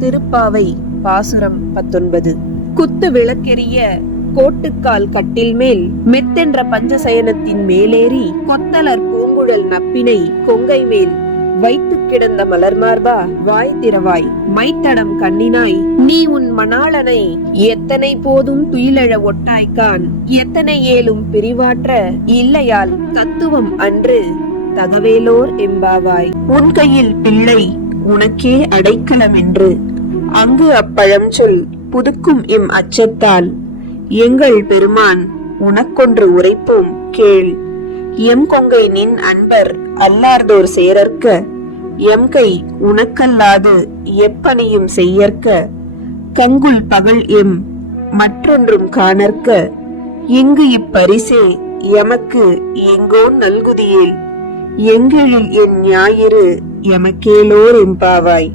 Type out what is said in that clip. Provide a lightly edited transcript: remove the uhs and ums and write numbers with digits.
திருப்பாவை பாசுரம் 19. குத்து விளக்கெரிய கோட்டுக்கால் கட்டில் மேல் மெத்தென்ற பஞ்சசயனத்தின் மேலேறி கொத்தலர் பூங்குழல் நப்பினை கொங்கை மேல் வைத்து கிடந்த மலர்மார்பா வாய் திறவாய் மைத்தடம் கண்ணினாய் நீ உன் மணாளனை எத்தனை போதும் துயிலழ ஒட்டாய்க்கான் எத்தனை ஏலும் பிரிவாற்ற இல்லையால் தத்துவம் அன்று தகவேலோர் எம்பாவாய் உன் கையில் பிள்ளை உனக்கே அடைக்கலம் என்று அங்கு அப்பழம் சொல் புதுக்கும் எம் அச்சத்தால் எங்கள் பெருமான் உனக்கொன்று உரைப்போம் கேள். எம் கொங்கை நின் அன்பர் அல்லார்தோர் சேரற்க எம் கை உனக்கல்லாது எப்பணியும் செய்யற்க கங்குல் பகல் எம் மற்றொன்றும் காணற்க எங்கு இப்பரிசே எமக்கு எங்கோ நல்குதியேல் எங்கெழில் என் ஞாயிறு எமக்கேலோர் எம்பாவாய்.